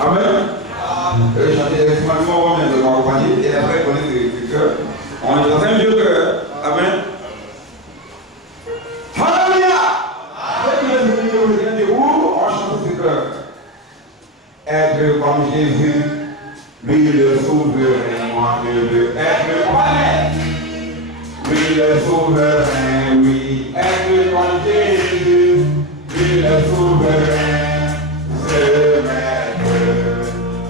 Amen. Chanter l'exclamation romaine de ma compagnie et après connaître les cœurs. On est dans un vieux cœur. Amen. Alléluia. On chante ce cœur. Être comme Jésus, lui le souverain, moi je veux être comme lui le souverain, oui, être comme Jésus, lui le souverain, ce maître,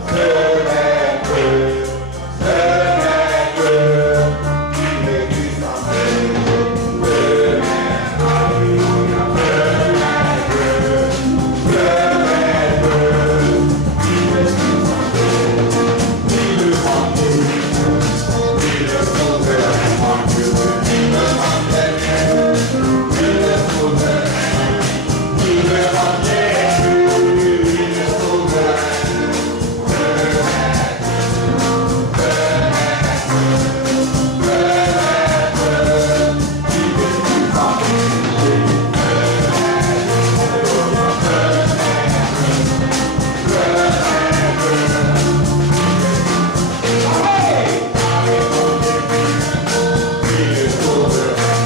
ce maître, ce maître, qui me glisse en paix, ce maître, alléluia, ce maître, qui me glisse en paix, qui me manque, lui le souverain,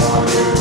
moi je veux.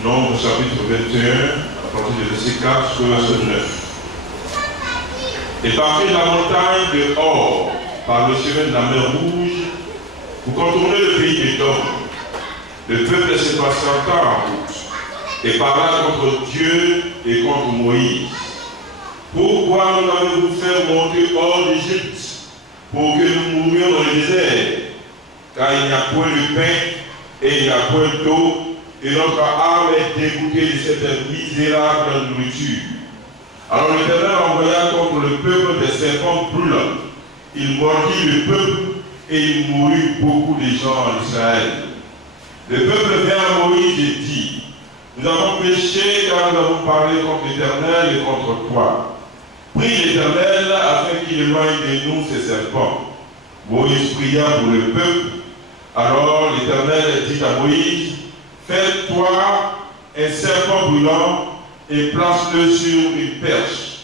Nombre chapitre 21, à partir du verset 4 jusqu'au verset 9. Et partez de la montagne de Hor, par le chemin de la mer Rouge, vous contournez le pays d'Édom. Le peuple s'est patienté en route, et parla contre Dieu et contre Moïse. Pourquoi nous avez-vous fait monter hors d'Égypte pour que nous mourions dans le désert? Car il n'y a point de pain et il n'y a point d'eau, et notre âme est dégoûtée de cette misérable nourriture. Alors l'Éternel envoya contre le peuple des serpents brûlants. Il mordit le peuple et il mourut beaucoup de gens en Israël. Le peuple vint à Moïse et dit: nous avons péché car nous avons parlé contre l'Éternel et contre toi. Prie l'Éternel afin qu'il éloigne de nous ces serpents. Moïse pria pour le peuple. Alors l'Éternel dit à Moïse: fais-toi un serpent brûlant et place-le sur une perche.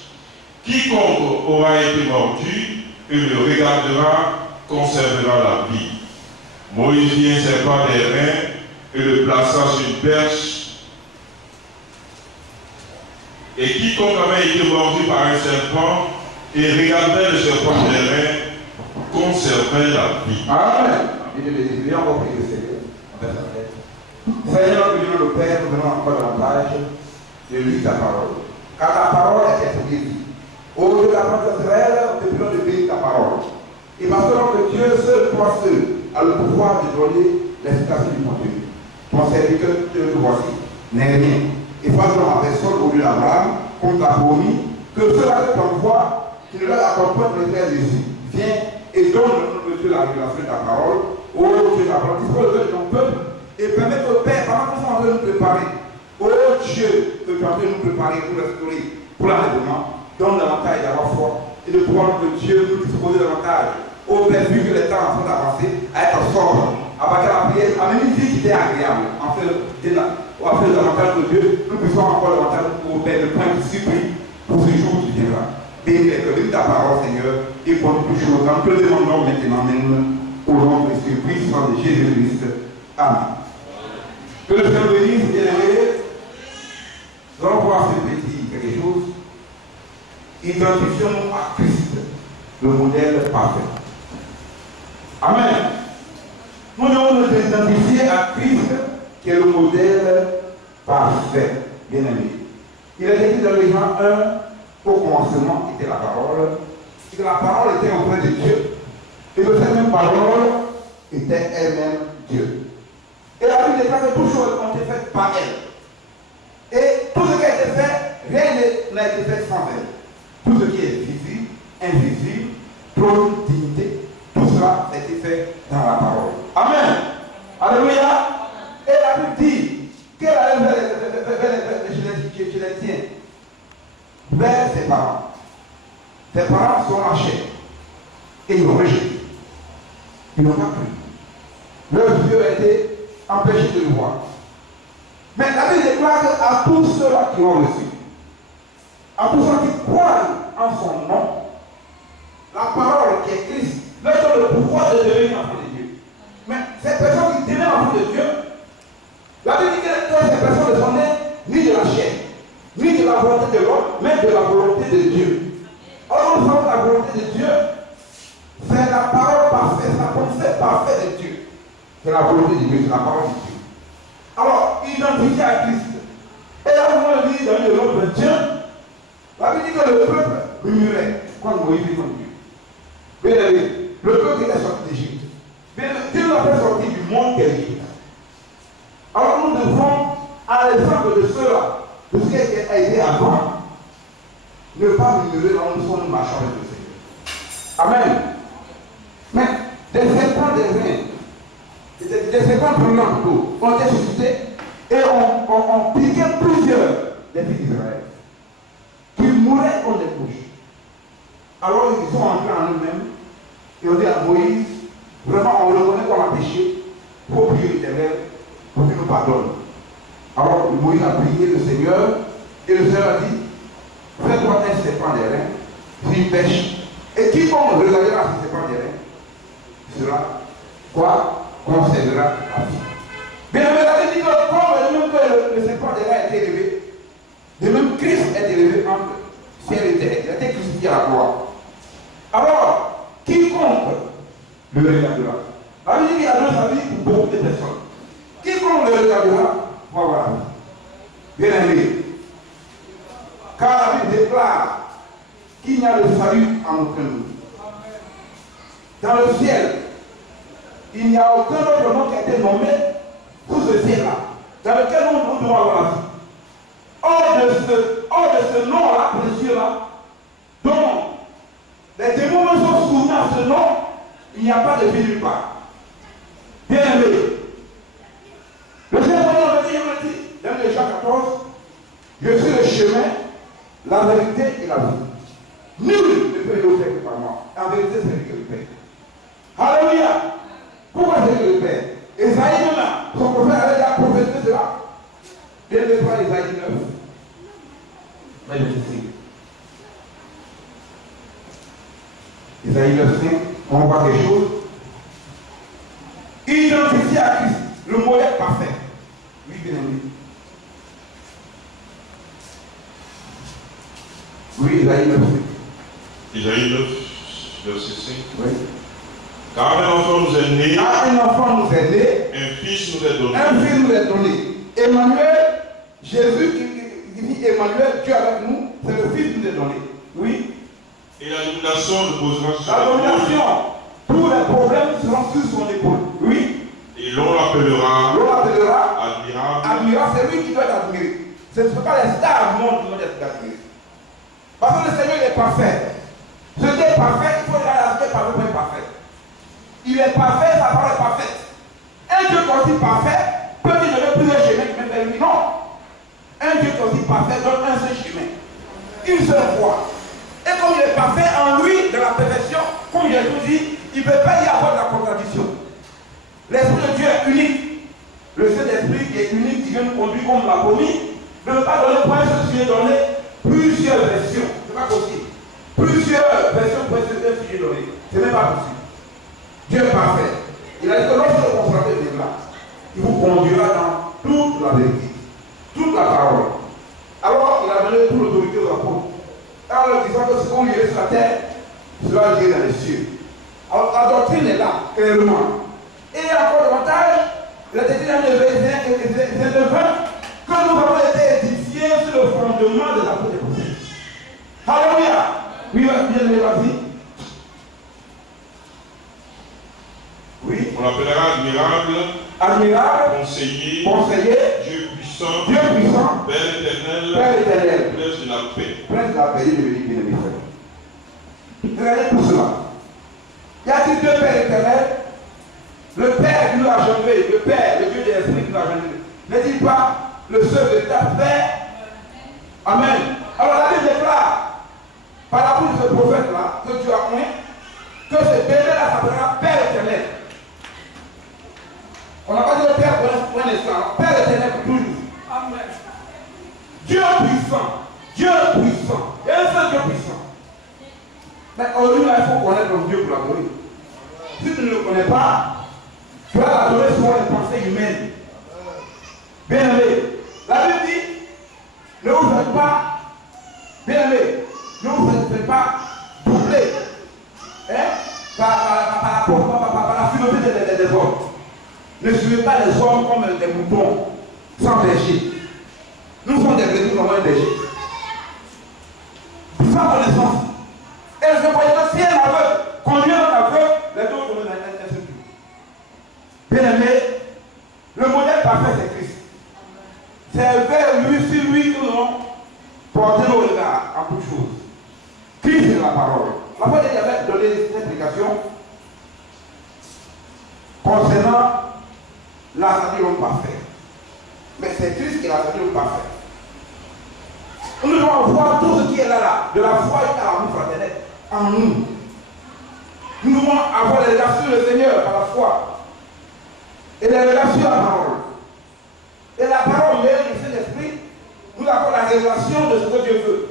Quiconque aura été mordu et le regardera conservera la vie. Moïse fit un serpent d'airain et le plaça sur une perche. Et quiconque avait été mordu par un serpent et regardait le serpent d'airain conservait la vie. Amen. Il est le Seigneur, on va prier le Seigneur. Seigneur, Dieu le Père, nous venons encore davantage de lire ta parole. Car ta parole est être de vie. Au Dieu d'Israël, nous devons de bénir ta parole. Et parce que Dieu seul, toi seul, a le pouvoir de donner l'explication du bon Dieu. Ton serviteur, Dieu te voici, n'est rien. Et face à la personne au lieu d'Abraham, comme tu as promis, que cela que ton voix, qui ne leur accompagne le Père Jésus, viens et donne au nom de Dieu la révélation de ta parole. Oh Dieu, la parole, dispose de ton peuple et permets au Père, pendant que nous sommes en train de nous préparer, oh Dieu, que tu es en train de nous préparer pour restaurer, pour l'enlèvement, donne davantage d'avoir foi et de pouvoir que Dieu nous disposer davantage. Au Père, vu que les temps sont avancés, à être sobre, à partir de la prière, à mener une vie qui est agréable, en fait, davantage de Dieu, nous puissions encore davantage au Père, le point de supplie pour ce jour qui viendra. Bénis ta parole, Seigneur, et pour toutes choses, nous te le demandons maintenant, même, au nom de Jésus, puissant de Jésus-Christ. Amen. Que le Seigneur bénisse, bien-aimés. Nous allons voir ce petit quelque chose. Identifions à Christ, le modèle parfait. Amen. Nous devons nous identifier à Christ, qui est le modèle parfait, bien-aimé. Il est écrit dans les Jean 1, au commencement était la parole, et que la parole était auprès de Dieu, et que cette même parole était elle-même Dieu. Et la Bible déclare que toutes choses ont été faites par elle. Et tout ce qui a été fait, rien n'a été fait sans elle. Tout ce qui est visible, invisible, trône, dignité, tout cela a été fait dans la parole. Amen. Alléluia. Et la Bible dit qu'elle allait chez les tiens, vers ses parents. Ses parents sont lâchés. Et ils l'ont rejeté. Ils n'ont pas cru. Leur vieux a été empêché de le voir. Mais la Bible déclare à tous ceux-là qui l'ont reçu, à tous ceux qui croient en son nom, la parole qui est Christ leur donne le pouvoir de devenir enfant de Dieu. Mais ces personnes qui deviennent enfants de Dieu, la Bible dit que ces personnes ne sont nées ni de la chair, ni de la volonté de l'homme, mais de la volonté de Dieu. Or, nous savons la volonté de Dieu, c'est la parole parfaite, c'est la pensée parfaite de Dieu. C'est la volonté de Dieu, c'est la parole de Dieu. Alors, identifié à Christ. Et là, on dit dans le nom de Dieu, la Bible dit que le peuple murmurait quand Moïse est venu. Bien aimé, le peuple était sorti d'Égypte. Dieu l'a fait sortir du monde qu'est l'Égypte. Alors, nous devons, à l'exemple de cela, de ce qui a été avant, ne pas murmurer dans nous sommes marchant avec le Seigneur. Amen. Mais des serpents des reins, des serpents brûlants d'eau ont été suscités et ont piqué plusieurs des fils d'Israël qui mouraient comme des mouches. Alors ils sont entrés en eux-mêmes et ont dit à Moïse, vraiment on reconnaît qu'on a péché, il faut prier l'Éternel pour qu'il nous pardonne. Alors Moïse a prié le Seigneur et le Seigneur a dit, fais-toi un serpent des reins, si une pêche, et quiconque regardera ce serpent des reins sera quoi? Conservera la vie. Bien, la Bible dit que comme de même que le serpent des reins a été élevé, de même Christ est élevé entre ciel et terre. Il a été crucifié à la croix. Alors, quiconque le regardera, la Bible dit qu'il a donné sa vie pour beaucoup de personnes. Quiconque le regardera va avoir la vie. Bien aimé. Car la Bible déclare qu'il n'y a de salut en aucun autre. Dans le ciel, il n'y a aucun autre nom qui a été nommé sous ce ciel-là, dans lequel nous devons avoir la vie. Hors de ce nom-là, précieux-là, dont les démons sont soumis à ce nom, il n'y a pas de vie nulle part. Bien aimé, le Seigneur me dit, dans Jean 14, je suis le chemin, la vérité et la vie. Nul ne peut le faire que par moi. En vérité, c'est lui qui le Père. Alléluia. Pourquoi c'est lui le Père? Esaïe même, son prophète avait déjà prophétisé cela. Dès le 3 Esaïe 9. Mais je sais. Esaïe 9, on voit quelque chose. Identifié à Christ, le modèle parfait. Oui, bien aimé. Oui, Esaïe 9. Isaïe 9, verset 5. Oui. Car un enfant nous est né, Car un enfant nous est né, un fils nous est donné. un fils nous est donné. Emmanuel, Jésus qui dit Emmanuel, Dieu avec nous, c'est le fils qui nous est donné. Oui. Et la domination reposera sur La l'épaule. domination, tous les problèmes seront sur son épaule. Oui. Et l'on l'appellera L'on l'appellera admirable. admirable, c'est lui qui doit être admiré. Ce ne sont pas les stars du monde qui doivent être admirés. Parce que le Seigneur il est parfait. Ce qui est parfait, il faut regarder par le point parfait. Il est parfait, sa parole est parfaite. Un Dieu aussi parfait peut il donner plusieurs chemins qui mènent vers lui. Non. Un Dieu aussi parfait donne un seul chemin. Une seule voie. Et comme il est parfait en lui, de la perfection, comme j'ai tout dit, il ne peut pas y avoir de la contradiction. L'Esprit de Dieu est unique. Le Saint-Esprit qui est unique, qui vient nous conduire comme l'a promis, ne veut pas donner pour un seul sujet donné plusieurs versions. Ce n'est pas possible. Plusieurs versions pour un seul sujet donné. Ce n'est pas possible. Dieu est parfait. Il a dit que lorsque le consommateur viendra, il vous conduira dans toute la vérité, toute la parole. Alors, il a donné toute l'autorité aux apôtres. En leur disant que ce qu'on irait sur la terre, cela irait dans les cieux. Alors, la doctrine est là, clairement. Et encore davantage, il a été dans le verset 20 que nous avons été édifiés sur le fondement de la des prophètes. Alléluia. Oui, bien, vas-y. Oui. On l'appellera admirable, Admirable, conseiller, Dieu puissant, Père éternel, Prince de la paix. Prince de la paix, il me dit bien mes frères. Regardez tout cela. Y a-t-il deux pères éternels? Le Père qui nous a engendré, le Père, le Dieu de l'Esprit qui nous a engendré. N'est-il pas le seul véritable Père? Amen. Alors la Bible déclare, par la bouche de ce prophète-là, que Dieu a oint, que ce bébé-là s'appellera Père éternel. On n'a pas dit le Père pour un instant, Père éternel pour toujours. Amen. Dieu puissant, Dieu puissant, il y a un seul Dieu puissant. Mais aujourd'hui, il faut connaître notre Dieu pour l'adorer. Si tu ne le connais pas, tu vas l'adorer selon les pensées humaines. Bien aimé, la Bible dit, ne vous faites pas, bien aimé, ne vous faites pas doubler par la philosophie des hommes. Ne suivez pas les hommes comme des moutons, sans péché. Nous sommes des brebis comme un berger. Sans connaissance. Et je voyais que si un aveugle conduit un aveugle, les deux vont dans un seul but. Bien aimé, le modèle parfait c'est Christ. C'est vers lui, sur lui que nous devons porter nos regards en toutes choses. Christ est la parole. La fois il avait donné cette explication concernant la famille parfaite. Mais c'est Christ qui est la famille parfaite. Nous devons voir tout ce qui est là, de la foi et à l'amour fraternel en nous. Nous devons avoir les relations du Seigneur par la foi et les relations à la parole. Et la parole, mais le Saint-Esprit, nous avons la révélation de ce que Dieu veut.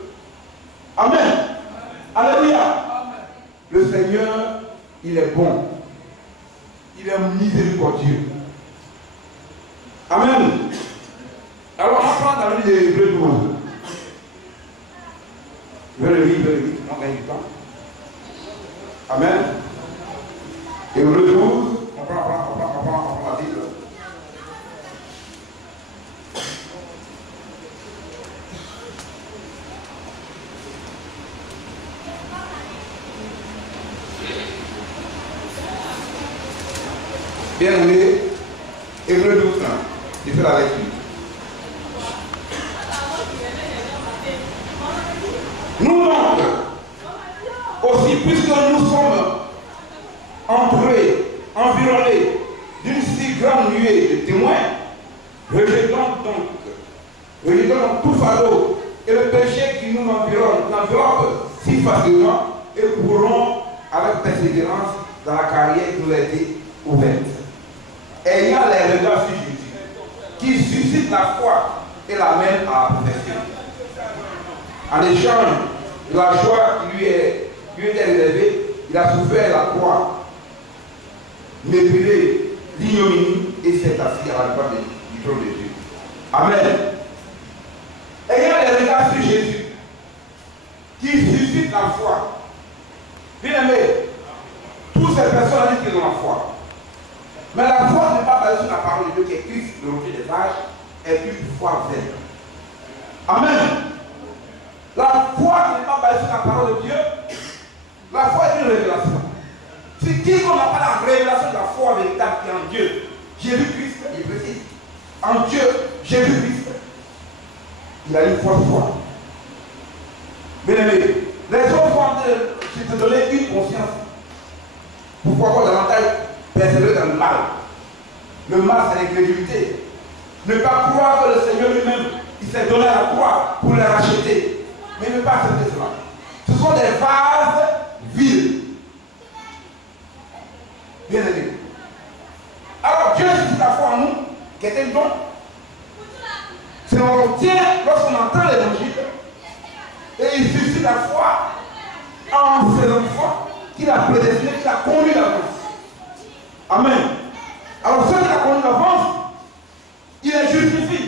Amen. Alléluia. Le Seigneur, il est bon. Il est miséricordieux. Amen. Alors, on prend dans le livre des Hébreux 12. Je vais le lire, on gagne du temps. Amen. Hébreux 12, on prend la Bible. Bien aimé, Hébreux 12, il fait la lecture. Nous donc, aussi puisque nous sommes environnés d'une si grande nuée de témoins, rejetons donc tout fardeau et le péché qui nous enveloppe si facilement et courons avec persévérance dans la carrière qui nous a été ouverte. Ayant les regards sur Jésus, qui suscite la foi et la mène à la perfection. En échange de la joie qui lui était réservée, il a souffert la croix, méprisé l'ignominie et s'est assis à la droite du trône de Dieu. Amen. Ayant les regards sur Jésus, qui suscite la foi. Bien aimé, toutes ces personnes disent qu'ils ont la foi. Mais la foi n'est pas basée sur la parole de Dieu qui est Christ, le rocher des âges, est une foi vaine. Amen. La foi n'est pas basée sur la parole de Dieu. La foi est une révélation. Si quiconque n'a pas la révélation de la foi véritable qui est en Dieu, Jésus-Christ, il précise, en Dieu, Jésus-Christ, il a une fausse foi. Bien aimé, les autres vont te donner une conscience. Pourquoi pas davantage persévérer dans le mal? Le mal, c'est l'incrédulité. Ne pas croire que le Seigneur lui-même, il s'est donné à la croix pour les racheter. Mais ne pas accepter cela. Ce sont des vases vides. Bien aimé. Alors Dieu suscite la foi en nous, qui est un don. C'est on tient lorsqu'on entend l'évangile, et il suscite la foi en ses enfants qu'il a prédestiné, qu'il a conduit d'avance. Amen. Alors celui qui a conduit d'avance, il est justifié.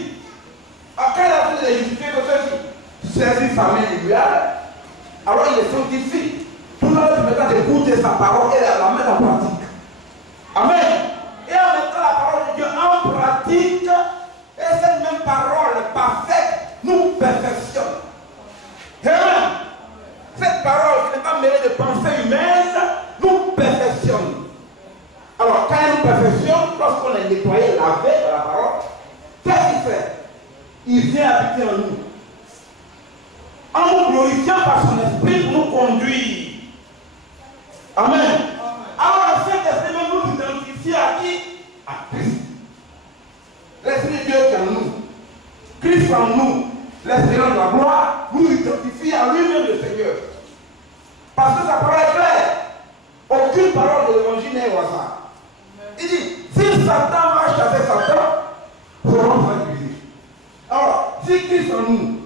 Après il est justifié que ceci sa main idéale, alors il est sanctifié. Tout le monde maintenant d'écouter sa parole et la mettre en pratique. Amen. Et en mettant la parole de Dieu en pratique, et cette même parole parfaite nous perfectionne. Amen. Cette parole qui n'est pas mêlée de pensées humaines nous perfectionne. Alors quand elle nous perfectionne, lorsqu'on est nettoyé, lavé par la parole, qu'est-ce qu'il fait? Il vient habiter en nous. En nous glorifiant par son esprit pour nous conduire. Amen. Alors le Saint-Esprit nous identifie à qui? À Christ. L'Esprit de Dieu qui est en nous. Christ en nous. L'Esprit de la gloire nous identifie à lui-même le Seigneur. Parce que sa parole est claire. Aucune parole de l'évangile n'est au hasard. Il dit, si Satan marche avec Satan, nous allons faire diviser. Alors, si Christ en nous,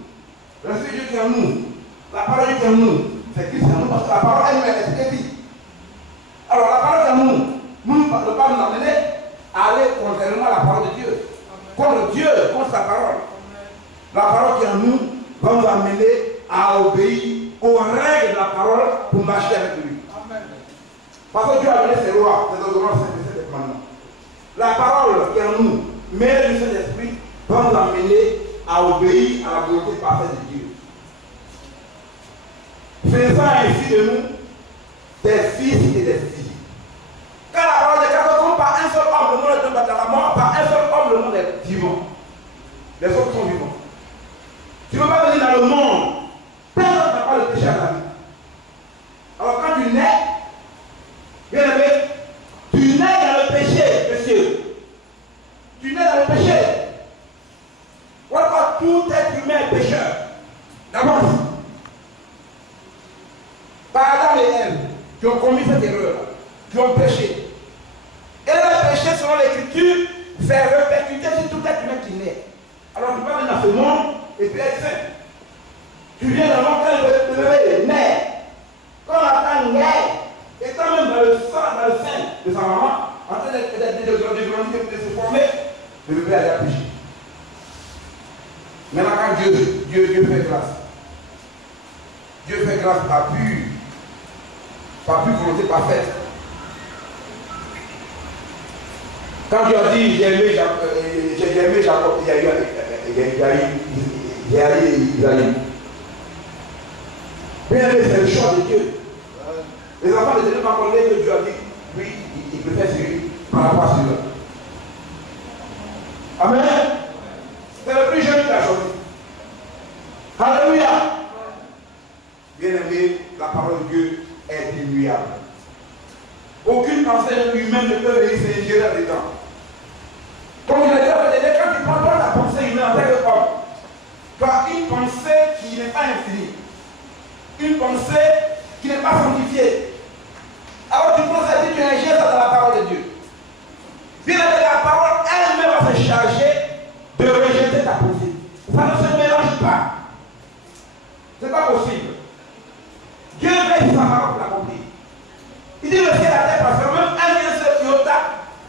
l'Esprit de Dieu qui est en nous, la parole qui est en nous, c'est Christ en nous, parce que la parole elle-même est ce qu'elle dit. Alors, la parole qui est en nous, nous ne peut pas nous amener à aller contrairement à la parole de Dieu. Contre Dieu, contre sa parole. La parole qui est en nous va nous amener à obéir aux règles de la parole pour marcher avec lui. Amen. Parce que Dieu a donné ses lois, ses ordonnances, ses commandements. La parole qui est en nous, mêlée du Saint-Esprit, va nous amener à obéir à la volonté parfaite de Dieu. Faisant ainsi de nous des fils et des filles. Quand la parole de Dieu, comme par un seul homme, le monde est tombé dans la mort, par un seul homme, le monde est vivant. Les autres sont vivants. Tu ne peux pas venir dans le monde. Personne n'a pas le péché à ta vie. Alors quand tu nais, bien aimé, tu nais dans le péché, monsieur. Tu nais dans le péché. Pourquoi tout être humain est pécheur? D'abord, par Adam et Ève, qui ont commis cette erreur, qui ont péché. Et le péché, selon l'Écriture, fait répercuter sur tout être humain qui naît. Alors tu peux venir dans ce monde et puis être saint. Tu viens dans le monde quand le bébé naît. Quand la femme naît, étant même dans le sein de sa maman, en train de se former, le bébé a péché. Maintenant quand Dieu fait grâce. Dieu fait grâce par pure volonté parfaite. Quand Dieu a dit j'ai aimé Jacob, il y a eu Isaïe. Bien aimé, c'est le choix de Dieu. Les enfants de Dieu n'ont pas connu que Dieu a dit, oui, il préfère celui par rapport à celui-là. bien-aimé, la parole de Dieu est immuable. Aucune pensée humaine ne peut venir s'ingérer là-dedans. Comme je l'ai dit, quand tu prends la pensée humaine en tant qu'homme, tu as une pensée qui n'est pas infinie, une pensée qui n'est pas sanctifiée. Alors tu prends ça et tu ingères ça dans la parole de Dieu. Bien que la parole elle-même va se charger de rejeter ta pensée. Ça ne se mélange pas. Ce n'est pas possible. Dieu veille sa parole pour l'accomplir. Il dit le ciel et la terre parce que même un seul iota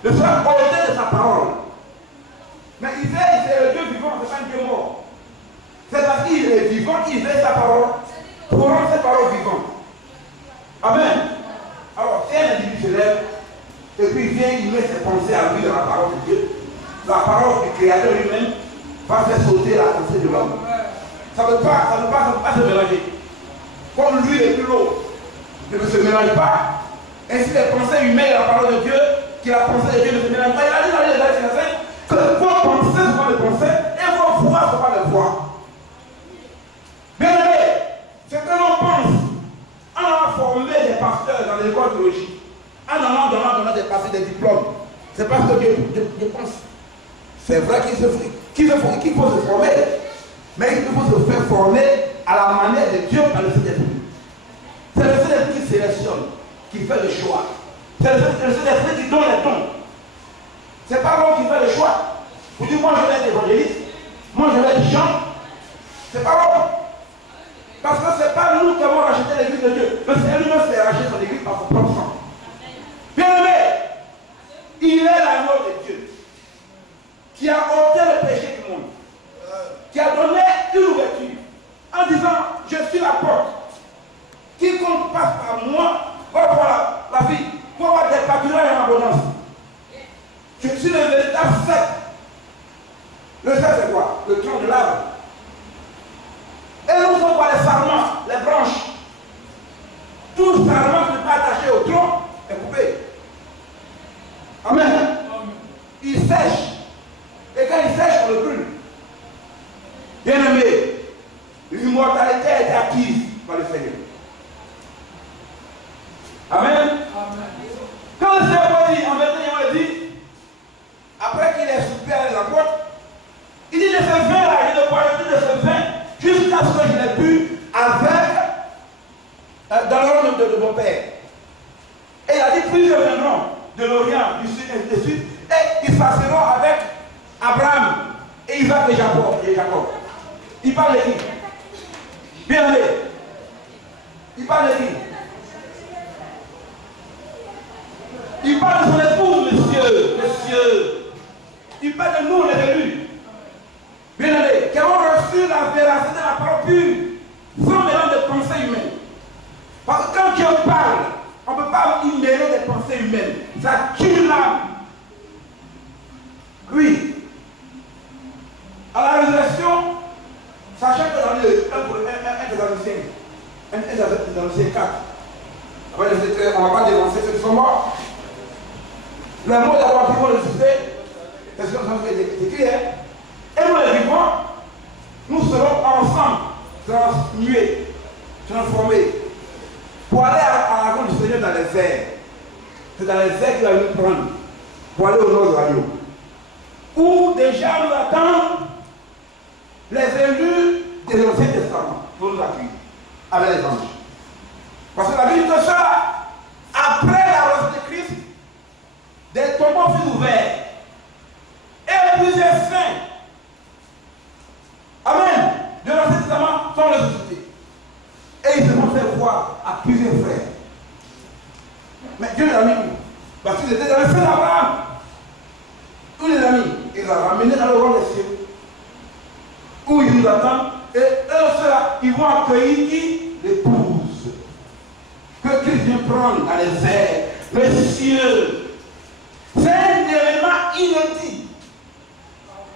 ne sera au-delà de sa parole. Mais il veille, c'est le Dieu vivant, ce n'est pas un Dieu mort. C'est parce qu'il est vivant qu'il veille sa parole pour rendre ses paroles vivantes. Amen. Alors, si un individu se lève, et puis il vient, il met ses pensées à lui dans la parole de Dieu, la parole du Créateur lui-même va faire sauter la pensée de l'homme. Ça ne peut pas se mélanger. Comme l'huile et l'eau ne se mélangent pas, ainsi les pensées humaines et la parole de Dieu, qui la pensée de Dieu ne se mélangent pas. Il a dit dans les Galatiens que vos pensées sont pas les pensées et vos voix ne sont pas les voix. Bien aimé, c'est que l'on pense, en allant former des pasteurs dans les écoles théologiques, en allant donnant des passer des diplômes, c'est parce que Dieu pense. C'est vrai qu'il faut se former, mais il faut se faire former à la manière de Dieu par le Saint-Esprit. C'est le Saint-Esprit qui sélectionne, qui fait le choix. C'est le Saint-Esprit qui donne les dons. C'est pas l'homme qui fait le choix. Vous dites, moi je vais être évangéliste, moi je vais être Jean. C'est pas l'homme. Parce que ce n'est pas nous qui avons racheté l'église de Dieu. Le Seigneur lui-même s'est racheté son église par son propre sang. Bien aimé, il est l'agneau de Dieu qui a ôté le péché du monde, qui a donné une ouverture en disant, je suis la porte. Quiconque passe par moi va voir la vie, va voir des pâturages en abondance. Je suis le véritable cep. Le cep c'est quoi? Le tronc de l'arbre. Et nous sommes quoi? Les sarments, les branches. Tout sarment qui n'est pas attaché au tronc est coupé. Amen. Il sèche. Et quand il sèche, on le brûle. Bien aimé, l'immortalité a été acquise par le Seigneur. Amen. Quand le Seigneur dit, en vérité, il m'a dit, après qu'il ait soupé avec la porte, il dit de ce vin là, il ne bois plus de ce vin jusqu'à ce que je l'ai bu avec dans l'ordre de mon Père. Et il a dit plusieurs viendront de l'Orient, du Sud et du Sud, et ils s'asseront avec Abraham et Isaac et Jacob. Il parle de qui? Bien allé. Il parle de qui? Il parle de son épouse, messieurs. Il parle de nous, les élus. Bien allé, qui avons reçu la véracité de la parole pure, sans mélange de pensées humaines. Parce que quand Dieu parle, on ne peut pas y mêler des pensées humaines. Ça tue l'âme. Oui. À la résurrection, sachant que dans le 1 des Anciens 4, on ne va pas dénoncer ceux qui sont morts. Le mot d'avoir qui vont ressusciter, c'est ce qu'on fait écrit. Et nous les vivants, nous serons ensemble transmués, transformés, pour aller à la rencontre du Seigneur dans les airs. C'est dans les airs qu'il va nous prendre, pour aller au nord de l'agneau. Où déjà nous attendent les élus de l'Ancien Testament pour nous accueillir avec les anges. Parce que la Bible dit ça, après la resurrection de Christ, des tombeaux furent ouverts et plusieurs saints, amen, de l'Ancien Testament sont ressuscités. Et ils se font faire voir à plusieurs frères. Mais Dieu les a mis où? Parce qu'ils étaient dans le sein d'Abraham. Où les a mis? Il les a ramenés dans le roi des cieux. Où ils nous attendent. Et eux, ceux-là, ils vont accueillir qui? L'épouse. Que Christ vient prendre dans les airs. Messieurs, c'est un événement inédit.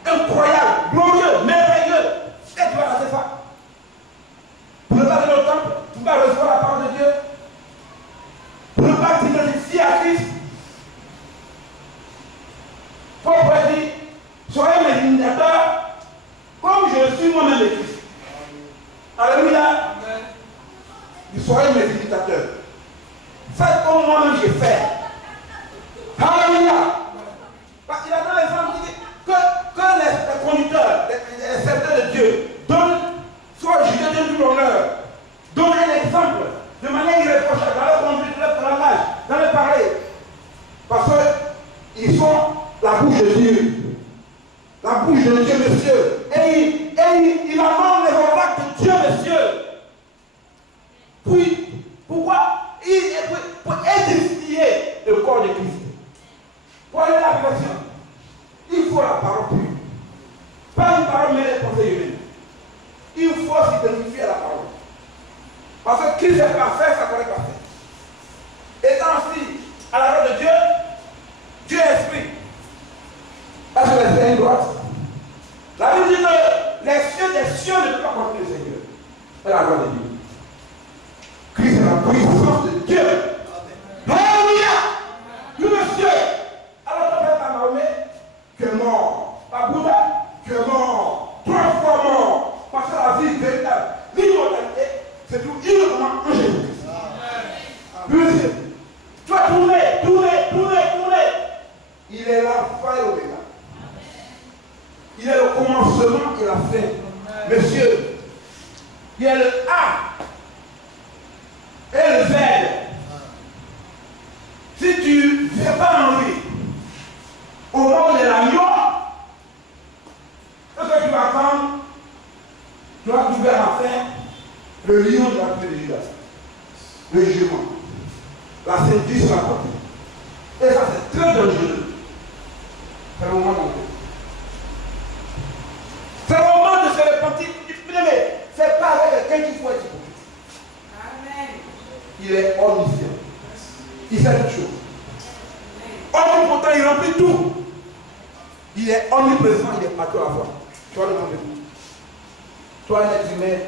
Incroyable, glorieux, merveilleux. Et tu vas rater ça. Pour ne pas aller au temple, pour ne pas recevoir la parole de Dieu, pour ne pas t'identifier à Christ. Paul pourrait dire, soyez mes imitateurs, comme je suis moi-même de Christ. Alléluia. Ils sont soyez mes imitateurs. Faites comme moi-même j'ai fait. Alléluia. Parce qu'il a donné l'exemple, il dit que les conducteurs, les serviteurs de Dieu, soient jugés de tout l'honneur. Donnez un exemple de manière irréprochable dans leur conduite, dans leur langage, dans leur parler. Parce qu'ils sont la bouche de Dieu. La bouche de Dieu, monsieur. Et il amène les oracles de Dieu, monsieur. Puis, pourquoi? Pour édifier le corps de Christ. Pour aller à la perfection, il faut la parole pure. Pas une parole mais les pensées humaines. Il faut s'identifier à la parole. Parce que Christ est parfait, ça paraît parfait. Étant ainsi, à la gloire de Dieu, Dieu est esprit. Parce que l'esprit est droite. La Bible dit que les cieux des cieux ne peuvent pas contenir le Seigneur. C'est la gloire de Dieu. Christ est la puissance de Dieu. Alléluia. Dieu le ciel. Alors ton père t'a nommé, tu es mort. Ta Bouddha, tu es mort. 3 fois mort. Parce que la vie véritable, l'immortalité, c'est tout uniquement en Jésus-Christ. Deuxième, tu vas tourner. Il est l'alpha et l'oméga. Il est le commencement et la fin. Monsieur, il est le A et le Z. Si tu ne fais pas en lui, au moment de l'agneau, ce que tu vas attendre, tu vas trouver à la fin le lion de la tribu de Judas, le jugement, la ceinture sur la porte. Et ça, c'est très dangereux. C'est le moment d'entrer. C'est le moment de se repentir. C'est pas avec quelqu'un qu'il faut être hypocrite. Amen. Il est omniscient. Il sait toutes choses. Omnipotent, il remplit tout. Il est omniprésent, il est partout à la fois. Tu vas demander tout. Toi, un être humain,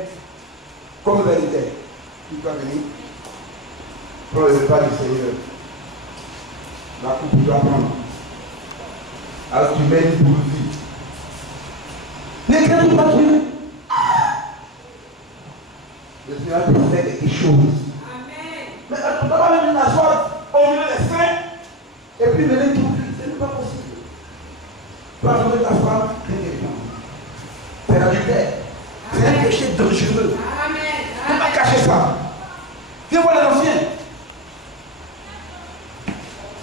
comme vérité, tu dois venir. Prends le repas du Seigneur. La coupe, tu dois prendre. Alors tu mets une boule de vie. N'écris pas Dieu. Le Seigneur peut faire quelque chose. Amen. Mais tu ne peux pas venir l'asseoir au milieu des saints et puis venir tout. Ce n'est pas possible. Tu vas trouver ta femme très quelqu'un. C'est l'adultère. C'est un péché dangereux. Amen. Tu ne peux pas cacher ça. Viens voir les anciens.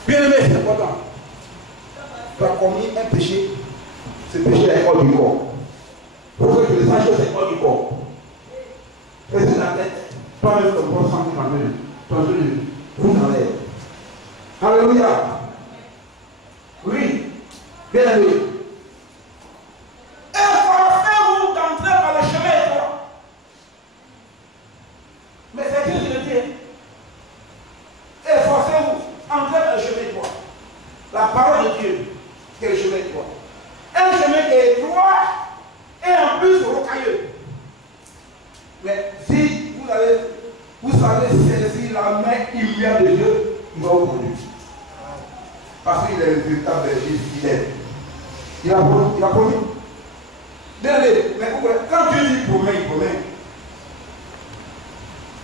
Bien aimé, c'est important. Tu as commis un péché. Ce péché est hors du corps. Pour que tu le saches, c'est hors du corps. Et c'est la tête. Toi-même, ton corps sans t'en vous dans l'air. Alléluia. Oui. Bien aimé. Efforcez-vous d'entrer par le chemin étroit. Mais c'est Dieu qui le dit. Efforcez-vous, entrez par le chemin étroit. La parole de Dieu, c'est le chemin étroit. Un chemin qui est étroit et en plus rocailleux. Mais si vous savez saisir la main immédiate de Dieu, il va vous conduire. Parce qu'il est le véritable berger fidèle. Il a promis. Mais quand Dieu dit promet, il promet.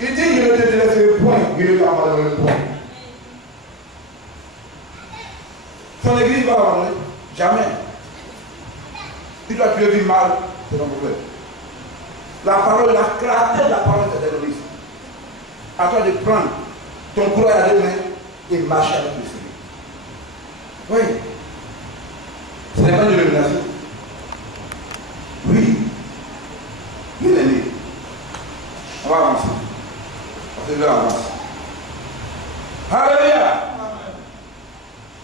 Il dit je ne te laisserai point, je ne t'abandonnerai point. Son église va l'abandonner. Jamais. Si toi tu le vis mal, c'est ton problème. La parole, la clarté de la parole de terroriste. À toi de prendre ton courage à deux mains et marcher avec le Seigneur. Oui. Ce n'est pas une révélation. Oui. Bien aimé. On va avancer. On va avancer. Alléluia.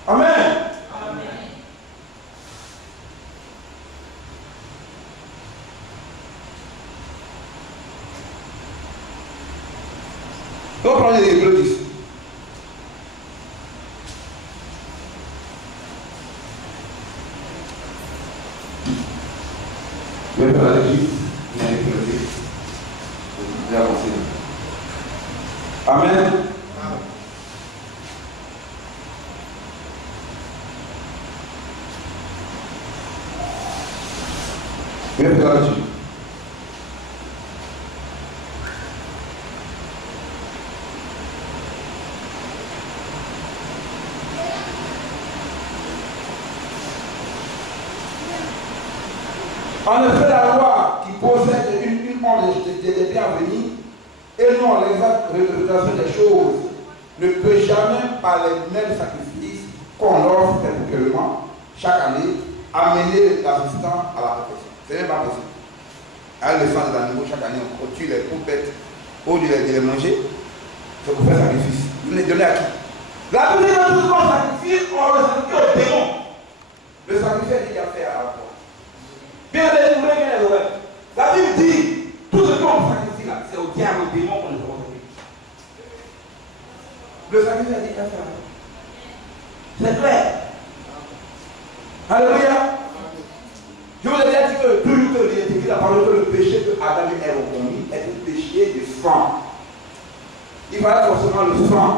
Amen. On va prendre les Hébreux 10. Je vais faire la régie. Je vais avancer. Amen. Je vais faire la régie. En effet, la loi qui possède une onde des biens à venir et non l'exacte représentation des choses ne peut jamais, par les mêmes sacrifices qu'on offre perpétuellement chaque année, amener l'assistant à la perfection. Ce n'est pas possible. Avec le sang des animaux, chaque année, on tue les poupettes au lieu de les manger. C'est pour faire sacrifice. Vous les donnez à qui? La Bible dit que tout ce qu'on sacrifie, on le sacrifie au démon. Le sacrifice est déjà fait à la fois. Bien découvert, bien les oreilles. La Bible dit, tout ce qu'on sacrifie là, c'est au diable, au démon qu'on le sacrifie. Le sacrifice est déjà fait à la fois. C'est clair. Alléluia. Je vous ai déjà dit que toujours que j'ai écrit la parole que le péché que Adam et Ève ont commis est un péché du sang. Il fallait forcément le sang.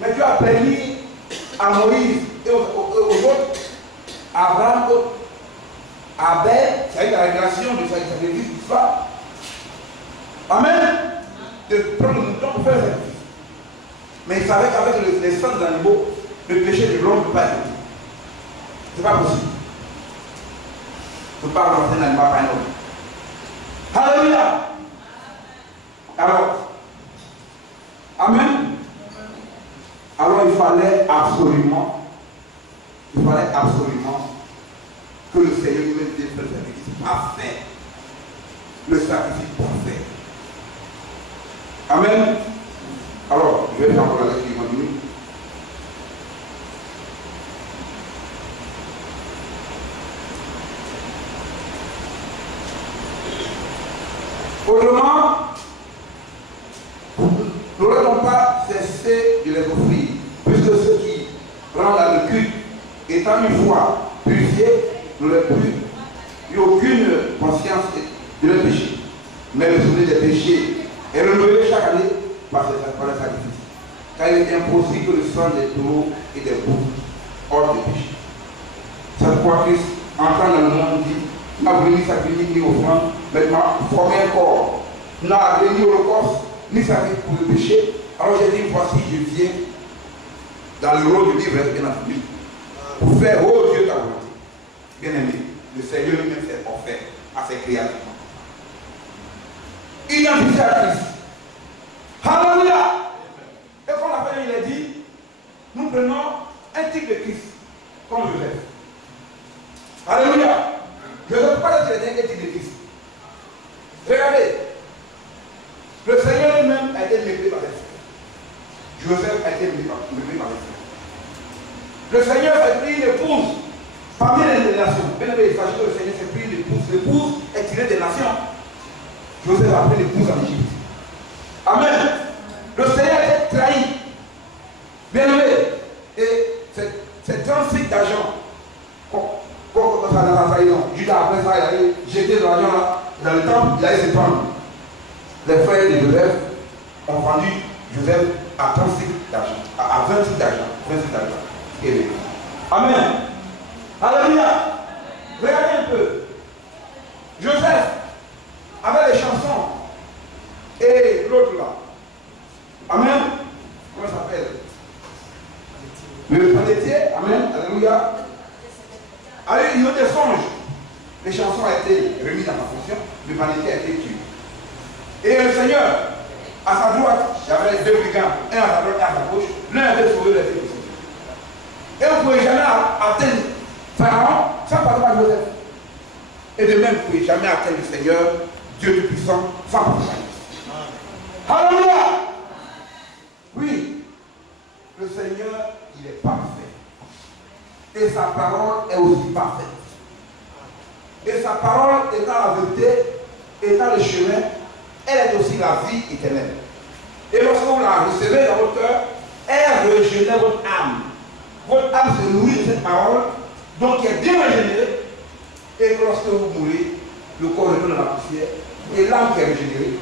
Mais Dieu a permis à Moïse et aux autres, Abraham, Abel, c'est la révélation du sacrifice du sang. Amen. De prendre le mouton pour faire le sacrifice. Mais il savait qu'avec les sangs des animaux, le péché de l'homme ne peut pas être. C'est pas possible. Il ne peut pas remplacer un animal par un homme. Alléluia. Alors, amen. Alors il fallait absolument que le Seigneur lui-même fasse le sacrifice parfait. Le sacrifice parfait. Amen. Alors, je vais faire encore la lecture une minute. Autrement, nous n'aurons pas cessé de les offrir, puisque ceux qui rendent à le culte, étant une fois purifiés, n'auraient plus eu aucune conscience de leur péché. Mais le souvenir des péchés est renouvelé chaque année par le sacrifice. Car il est impossible que le sang des taureaux et des boucs hors des péchés. C'est pourquoi Christ, entrant dans le monde, dit: n'a voulu ni sacrifice ni offrande, mais m'a formé un corps. N'a appelé ni holocauste, ni sacrifice pour le péché. Alors j'ai dit: voici, je viens dans le rôle du livre bien entendu, pour faire, oh Dieu, ta volonté. Bien aimé, le Seigneur lui-même s'est offert à ses créatures. Identifié à Christ. Alléluia. Et comme la Bible il a dit, nous prenons un type de Christ, comme Joseph. Alléluia. Je ne veux pas dire un type de Christ. Regardez, le Seigneur lui-même a été maigri par les frères. Joseph a été maigri par les frères. Le Seigneur a pris une épouse parmi les nations. Bien aimé, il s'agit que le Seigneur s'est pris une épouse. L'épouse est tirée des nations. Joseph a pris l'épouse en Égypte. Amen. Le Seigneur a été trahi. Bien aimé. Et c'est 36 d'argent. Comme ça dans la trahison. Judas après ça, il a jeté de l'argent dans le temple, il a se prendre. Les frères de Joseph ont vendu Joseph à 36 d'argent. À 26 d'argent. 26 d'argent. Amen. Alléluia. Regardez un peu. Joseph avait les chansons. Et l'autre là. Amen. Comment ça s'appelle? Le panetier. Amen. Alléluia. Alors, il y a eu des songes. Les chansons ont été remises dans ma fonction. Le panetier a été tué. Et le Seigneur, à sa droite, il y avait les deux brigands. Un à sa droite et à sa gauche. L'un avait sauvé les deux. Et vous ne pouvez jamais atteindre Pharaon sans passer par Joseph. Et de même, vous ne pouvez jamais atteindre le Seigneur, Dieu Tout-Puissant, sans passer par Joseph. Alléluia! Oui, le Seigneur, il est parfait. Et sa parole est aussi parfaite. Et sa parole étant la vérité, étant le chemin, elle est aussi la vie éternelle. Et lorsque vous la recevez dans votre cœur, elle régénère votre âme. Votre âme se nourrit de cette parole, donc qui est bien régénérée. Et lorsque vous mourrez, le corps retourne dans la poussière. Et l'âme qui est régénérée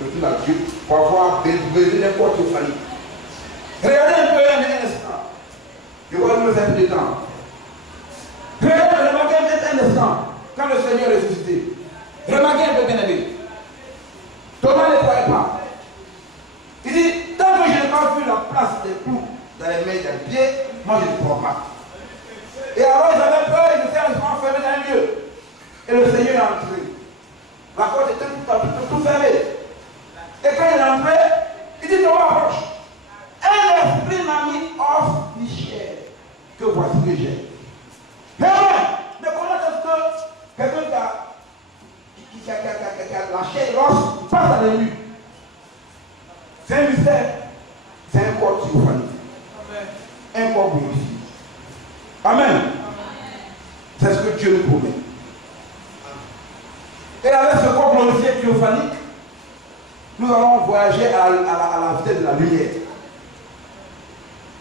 retourne à Dieu pour avoir besoin d'un corps théophanique. Regardez un peu un instant. Je vois nous un peu de temps. Regardez, remarquez un instant. Quand le Seigneur est ressuscité. Remarquez un peu, bien aimé. Thomas ne croyait pas. Il dit, tant que je n'ai pas vu la place des clous dans les mains et dans les pieds, moi je ne crois pas. Et alors ils avaient peur, ils étaient enfermés dans un lieu. Et le Seigneur est entré. La porte était tout fermée. Et quand il est entré, il dit, non, approche. Un esprit m'a mis hors du ciel. Que voici que j'ai. Mais comment est-ce que quelqu'un qui a la chair et l'os passe à la nuit? C'est un mystère. C'est un corps théophanique. Un corps glorifié. Amen. C'est ce que Dieu nous promet. Et avec ce corps glorifié théophanique, nous allons voyager à la vitesse de la lumière.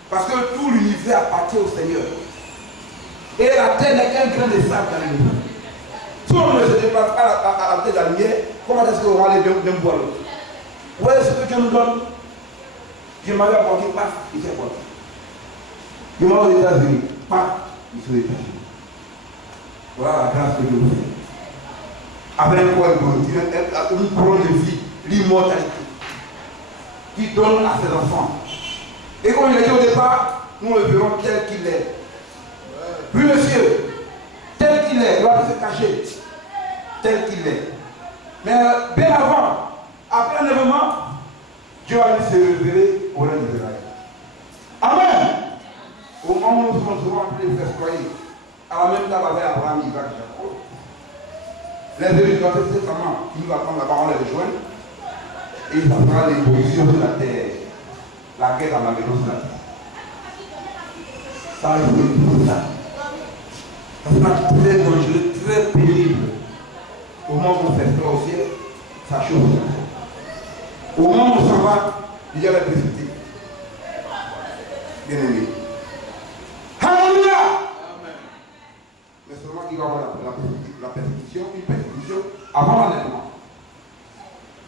Parce que tout l'univers appartient au Seigneur. Et la terre n'est qu'un grain de sable dans l'univers. Si on ne se déplace pas à la vitesse de la lumière, comment est-ce qu'on va aller d'un bout à l'autre? Vous voyez ce que Dieu nous donne? Je m'avais apporté, paf, il s'est apporté. Je m'en vais aux États-Unis, paf, il s'est aux États-Unis. Voilà la grâce que Dieu nous fait. Avec un corps une couronne de vie, l'immortalité, qui donne à ses enfants. Et comme il a dit au départ, nous le verrons tel qu'il est. Oui, monsieur, tel qu'il est, il va se cacher, tel qu'il est. Mais bien avant, après un événement, Dieu a dû se révéler au règne d'Israël. Amen. Au moment où nous serons en train de faire croyer, à la même table avec Abraham, Isaac et Jacob, les élus doivent être testament qui nous attendent là-bas, on les rejoint, et il fera les positions sur la terre. La guerre dans la maison sur la terre. Ça arrive tout ça. Ça sera très dangereux, très pénible. Au moment où on fait ça au ciel, ça chauffe. Au moment où on s'en va, il y a l'électricité. Bien aimé. Alléluia! Mais seulement qu'il va y avoir la persécution, une persécution avant l'enlèvement.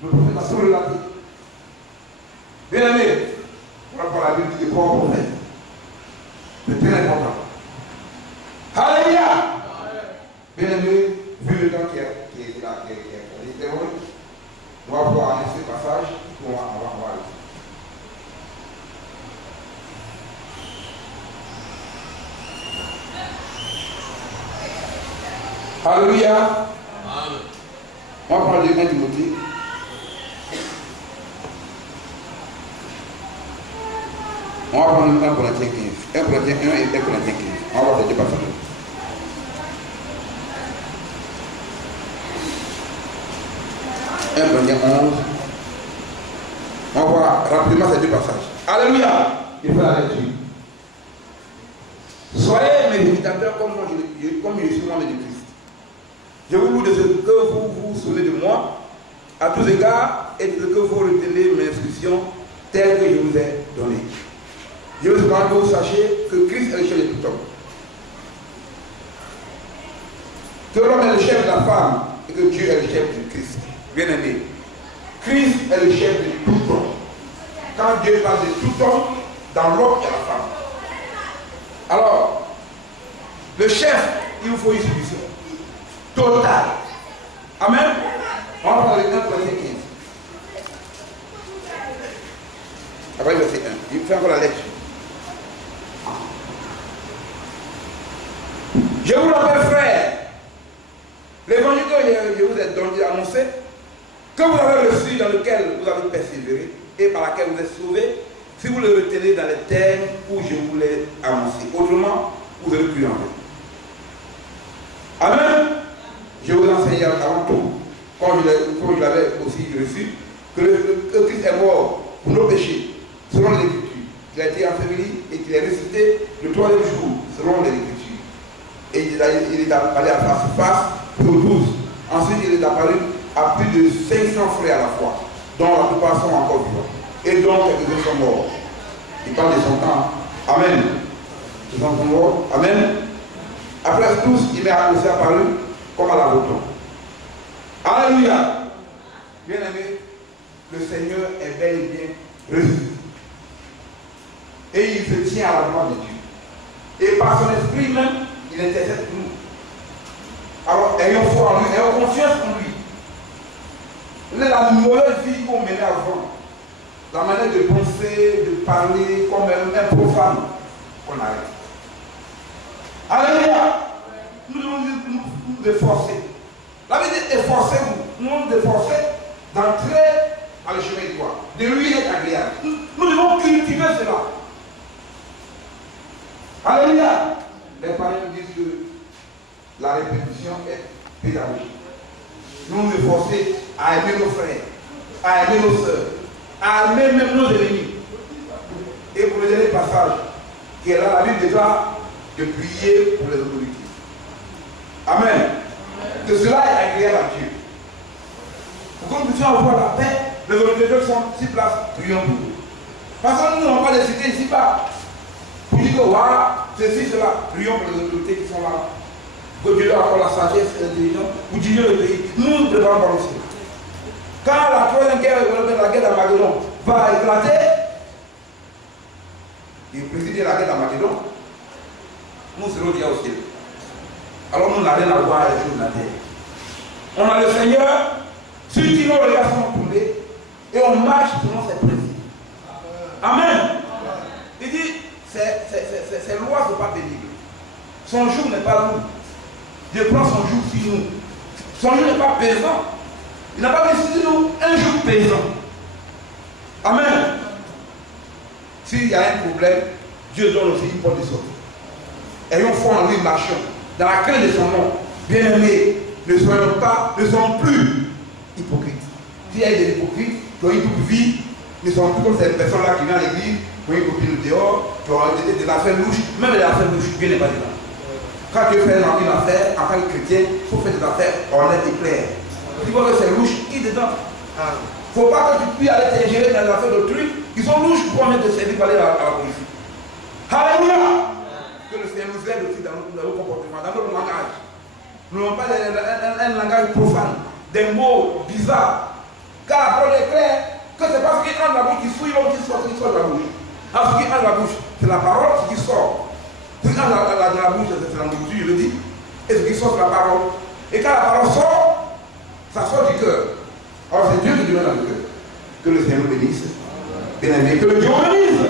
Le prophète a sauvé la vie. Bien aimé, on va voir la Bible dit de quoi prophète. C'est très important. Alléluia! Bien aimé, vu le temps qui est là, qui est théorique, on va voir en ce passage, on va voir. Alléluia. Amen. On va prendre le 1 Timothée. On va prendre 1 Corinthiens 15. 1 Corinthiens 1 et 1 Corinthiens 15. On va voir ces deux passages. 1 Corinthiens 11. On va voir rapidement ces deux passages. Alléluia. Il faut la lecture. Soyez mes imitateurs comme je suis moi-même de Christ. Je vous dis de ce que vous vous souvenez de moi, à tous égards, et de ce que vous retenez mes instructions telles que je vous ai données. Je veux cependant que vous sachiez que Christ est le chef de tout homme. Que l'homme est le chef de la femme et que Dieu est le chef du Christ. Bien aimé, Christ est le chef de tout homme. Quand Dieu parle de tout homme, dans l'homme il y a la femme. Alors, le chef, il vous faut une submission totale. Amen. On va prendre le 1 verset 15. Après le verset 1. Il fait encore la lecture. Je vous rappelle, frère, l'évangile que je vous ai annoncé, que vous avez reçu, dans lequel vous avez persévéré et par laquelle vous êtes sauvés, si vous le retenez dans les termes où je vous l'ai annoncé. Autrement, vous allez plus en fait. Amen. Je vous enseigne avant tout, comme je l'avais aussi reçu, que Christ est mort pour nos péchés, selon l'Écriture. Il a été enseveli et qu'il est ressuscité le troisième jour, selon l'Écriture. Et il est apparu à face à face pour 12. Ensuite, il est apparu à plus de 500 frères à la fois, dont la plupart sont encore vivants. Et dont quelques-uns sont morts. Il parle de son temps. Amen. Ils sont morts. Amen. Après tous, il m'est aussi apparu comme à la roton. Alléluia. Bien aimé, le Seigneur est bel et bien ressuscité. Et il se tient à la gloire de Dieu. Et par son esprit même, il intercède pour nous. Alors, ayons foi en lui, ayons confiance en lui. La mauvaise vie qu'on menait avant, la manière de penser, de parler comme un profane, on arrête. Alléluia. Nous devons nous efforcer La Bible dit efforcez-vous. Nous nous efforcer d'entrer à le chemin de quoi? De lui être agréable. Nous devons cultiver cela. Alléluia. Les parents nous disent que la répétition est pédagogique. Nous nous efforcer à aimer nos frères, à aimer nos soeurs, à aimer même nos ennemis. Et pour le dernier passage, qui est là, la Bible déjà de prier pour les autorités. Amen. Que cela est agréable à Dieu. Pour que nous puissions avoir la paix, les autorités sont sur place, prions pour nous. Parce que nous n'avons pas de cité ici-bas. Pour dire que voilà, ceci, cela, prions pour les autorités qui sont là. Que Dieu leur accorde la sagesse et l'intelligence pour diriger le pays. Nous nous préparons par le ciel. Quand la troisième guerre, la guerre d'Armageddon va éclater, et présider la guerre d'Armageddon, nous serons déjà au ciel. Alors nous n'avons rien à voir avec les jours de la terre. On a le Seigneur, sur qui nos regards sont tournés, et on marche selon ses principes. Amen. Il dit, ces lois ne sont pas pénibles. Son jour n'est pas lourd. Dieu prend son jour sur nous. Son jour n'est pas pesant. Il n'a pas mis sur nous un jour pesant. Amen. S'il y a un problème, Dieu donne aussi une porte de sortie. Ayons foi en lui, marchons dans la crainte de son nom. Bien-aimés, ne soyons plus hypocrites. S'il y a des hypocrites qui ont une double vie, ne sont plus comme ces personnes-là qui viennent à l'église, qui ont une copine dehors, qui ont des affaires louches, même des affaires louches, Dieu n'est pas dedans. Quand tu fais une affaire, en tant que chrétien, il faut faire des affaires honnêtes et claires. Tu vois que c'est louche, qui est dedans? Il ne faut pas que tu puisses aller t'ingérer dans les affaires d'autrui. Ils sont louches pour venir te servir pour aller à la police. Alléluia! Que le Seigneur nous aide aussi dans nos comportements, dans notre langage. Nous n'avons pas un langage profane, des mots bizarres. Car la parole est claire, que c'est pas ce qui entre la bouche qui souille, l'autre qui sort de la bouche. Alors ce qui entre la bouche, c'est la parole, ce qui sort. Ce qui entre dans la bouche, c'est la nourriture, je le dis. Et ce qui sort, c'est la parole. Et quand la parole sort, ça sort du cœur. Alors c'est Dieu qui donne dans le cœur. Que le Seigneur nous bénisse. Bien aimé, que le Dieu bénisse.